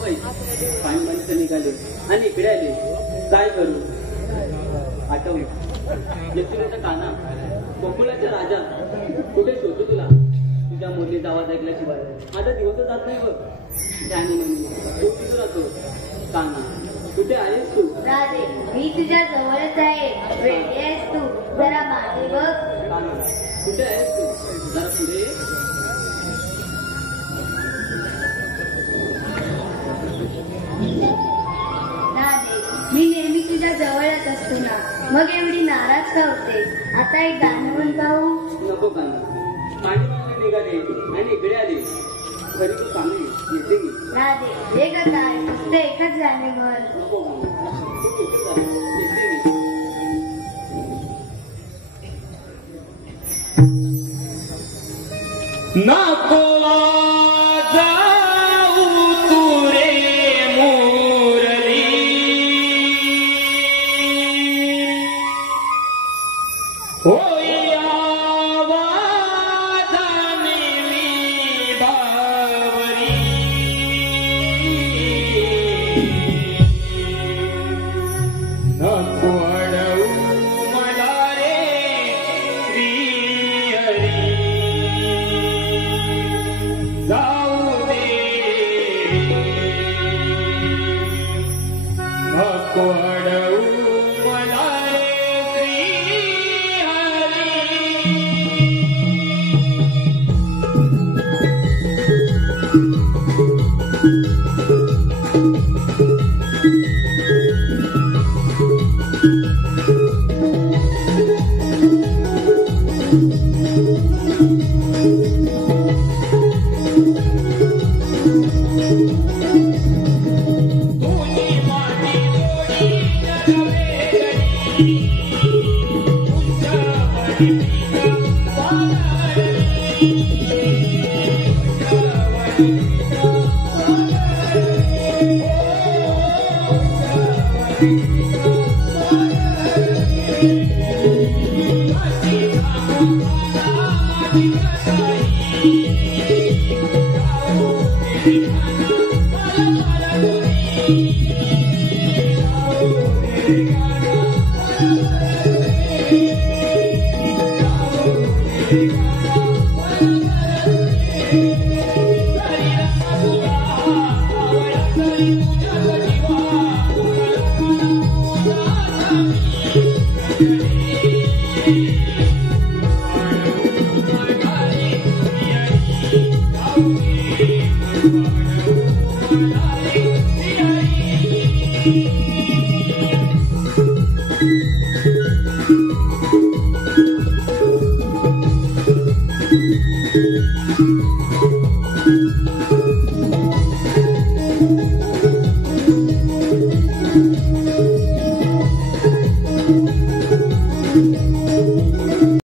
बाई पाणी माणसं निघाले आणि इकडे आले. काय करू आठवलं यशोदेचा काना गोकुळाचा राजा कुठे शोधू तुला. तुझ्या मुरलीचा आवाज ऐकल्याशिवाय माझा दिवस जात नाही बघ. त्याने म्हणून तू तिथं राहतो. काना कुठे आहेस तू. राधे मी तुझ्या जवळच आहे. वेळी आहेस तू जरा मागे बघ. काना कुठे आहेस तू जरा पुढे ये. राधे मी नेहमी तुझ्या जवळच असतो ना, मग एवढी नाराज का होते. आता एक गाणं म्हण पाहू. नको काना पाणी माणसं निघाले आणि इकडे आले. खरी तू चांगली येते मी. राधे हे ग काय फक्त एकच गाणे म्हण. नको काना तू कुठे जा येते मी. नको जाऊ तू रे मुरली, होई आवाजाने मी बावरी. नको अडवू मला रे श्रीहरी, जाऊ दे नको अडवू मला रे श्रीहरी. तुझी माती गोडी जगवेगळी, तुझ्यावरी पिकं वाढली, तुझ्यावरी पिकं वाढली, तुझ्यावरी पिकं वाढली. कशी सांगू मला माझी कसाई, जाऊ दे काना मला मला गोरी, जाऊ दे काना मला मला गोरी, जाऊ दे काना मला मला गोरी. घरी रंग तुझा आवळा तरी तुझ्या जीवा, तुला तुझा राधे